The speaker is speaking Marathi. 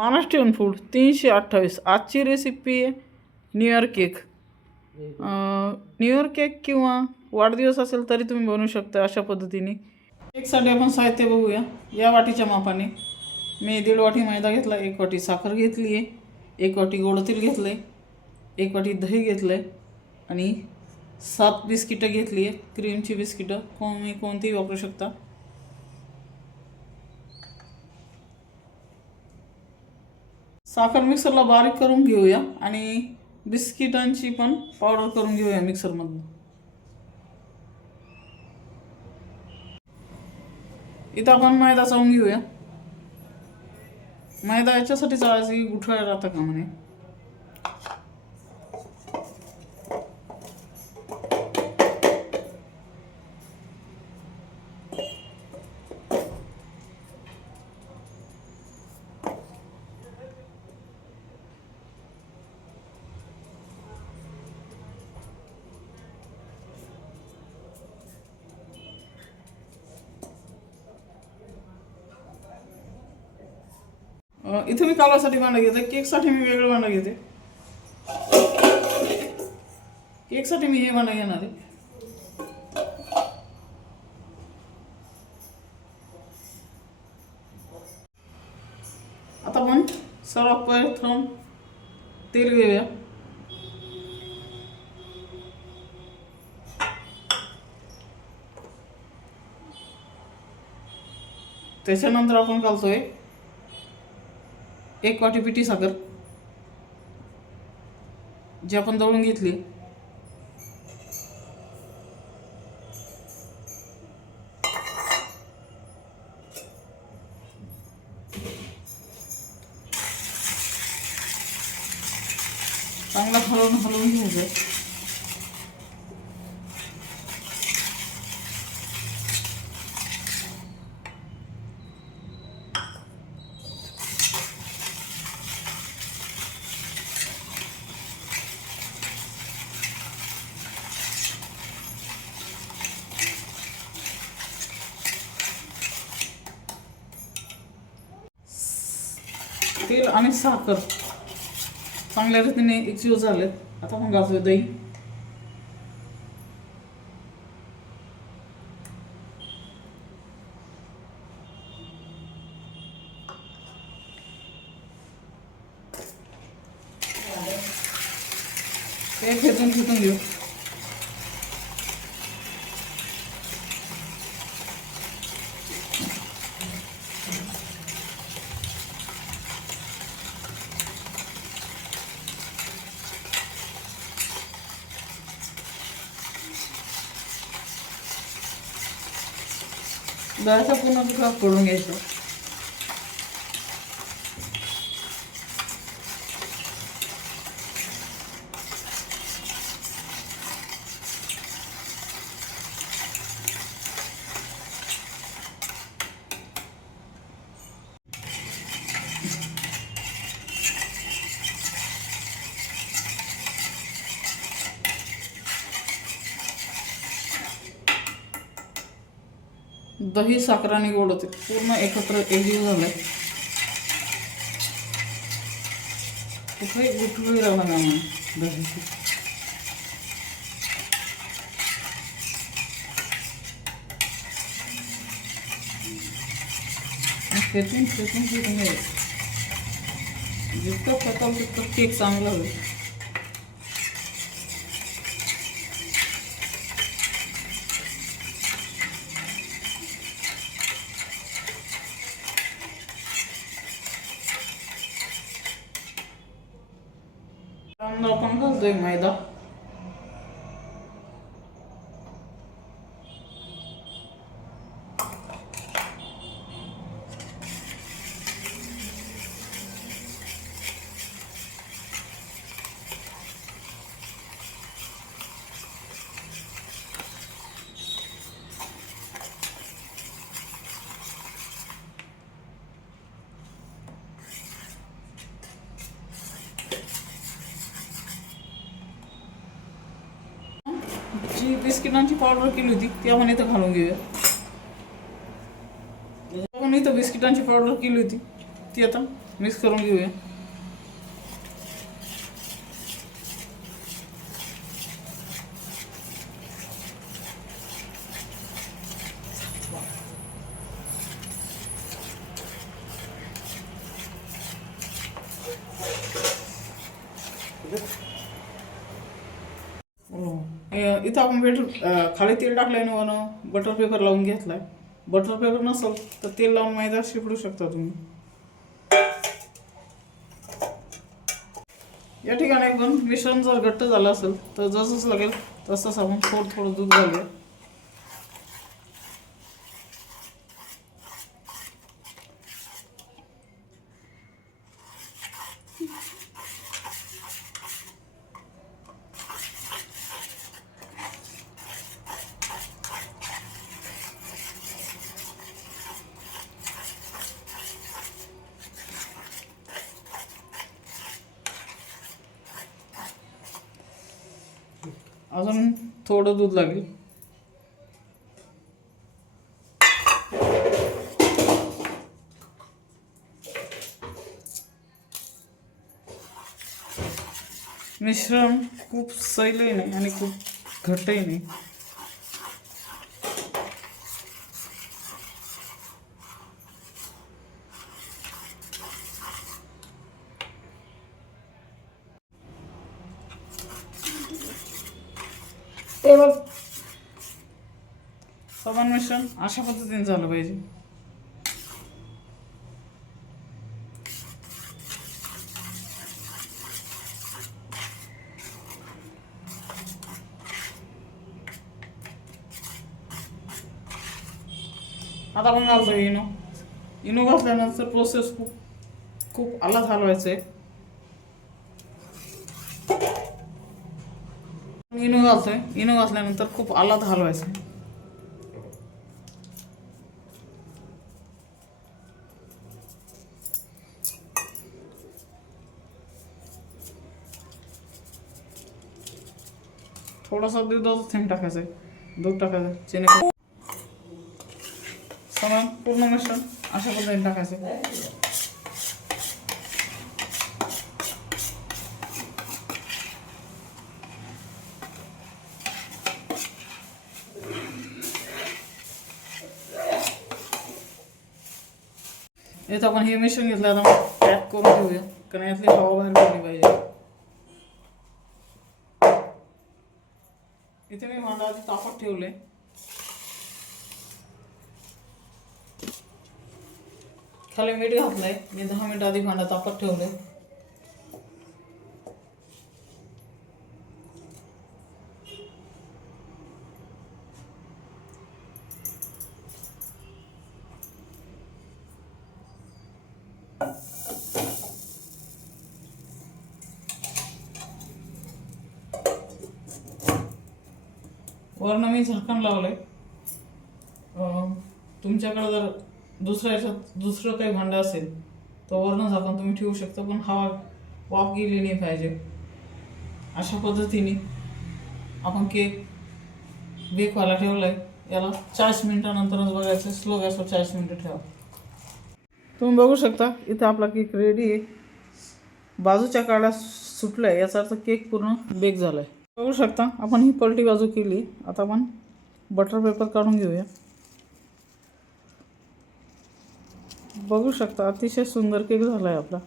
महाराष्ट्रीयन फूड 328. आजची रेसिपी आहे new year cake. New year cake किंवा वाढदिवस असेल तरी तुम्ही बनवू शकता अशा पद्धतीने. केकसाठी आपण साहित्य बघूया. या वाटीच्या मापाने मी 1.5 वाटी मैदा घेतला, 1 वाटी साखर घेतली आहे, 1 वाटी गोड तेल घेतलं आहे, 1 वाटी दही घेतलं आहे आणि 7 बिस्किटं घेतली आहे. क्रीमची बिस्किटं तुम्ही कोणतीही वापरू शकता. साखर मिक्सरला बारीक करून घेऊया आणि बिस्किटांची पण पावडर करून घेऊया मिक्सरमधून. इथं आपण मैदा चाळून घेऊया. मैदा याच्यासाठी चाळायचं की गुठळ्या राहतं का म्हणे. इथे मी कालवासाठी भांडं घेते. केकसाठी मी वेगळं भांडं घेते. केकसाठी मी हे भांडं घेणार आहे. आता आपण सर्वात प्रथम तेल घेऊया. त्याच्यानंतर आपण घालतोय 1 वाटी पिठी साखर जी आपण दळून घेतली. चांगला हलवून घ्यायचं. तेल आणि साखर चांगल्या रीतीने एकजीव झालेत. आता आपण घालतोय दही. ते खेचून घेऊ. दह्याचा पूर्ण तुकडा फोडून घ्यायचा. दही, साखर आणि गोड होते पूर्ण एकत्र एकजीव झालंय. कुठेही गुठळी राहणार नाही दहीची. फेटून घ्यायचं. जितकं फेटाल तितकं केक चांगला होईल. आपण घालतोय मैदा. जी बिस्किटांची पावडर केली होती ती आपण इथं घालून घेऊया. आपण इथं बिस्किटांची पावडर केली होती ती आता मिक्स करून घेऊया. इथं आपण खाली तेल टाकलंय ना, बटर पेपर लावून घेतलाय. बटर पेपर नसेल तर तेल लावून मैदा शिपडू शकता तुम्ही. या ठिकाणी पण मिश्रण जर घट्ट झालं असेल तर जसंच लागेल तसंच आपण थोडं थोडं दूध घालूया. अजून थोडं दूध लागेल. मिश्रण खूप सैलही नाही आणि खूप घट्टही नाही. समान मिश्रण अशा पद्धतीने झालं पाहिजे. आता आपण घालतो इनो. इनो घातल्यानंतर प्रोसेस खूप अलग हलवायचं आहे. इनो घालतोय. इनो घातल्यानंतर खूप अलग हलवायचं आहे. थोडासा दुधाचा थेंब टाकायचा आहे. दूध टाकायचं जेणेकरून समान पूर्ण मिश्रण अशा पद्धतीने टाकायचं. इथं आपण हे मिश्रण घेतलं. आता पॅक करून घेऊया कारण यातली हवा बाहेर पडली पाहिजे. इथे मी भांडं आधी तापत ठेवले. खाली मीठ घातलंय. मी 10 मिनिट आधी भांडं तापत ठेवले. वरनं मी झाकण लावलंय. तुमच्याकडे जर दुसरं काही भांडं असेल तर वरनं झाकण तुम्ही ठेवू शकता, पण हवा वाफ गेली नाही पाहिजे. अशा पद्धतीने आपण केक बेक व्हायला ठेवलाय. याला 40 मिनिटानंतरच बघायचं. स्लो गॅसवर 40 मिनिटं ठेवा. तुम्ही बघू शकता इथं आपला केक रेडी आहे. बाजूच्या काड्या सुटल्या याचा अर्थ केक पूर्ण बेक झालाय. बघू शकता आपण ही पलटी बाजू केली. आता आपण बटर पेपर काढून घेऊया. बघू शकता अतिशय सुंदर केक झालाय आपला.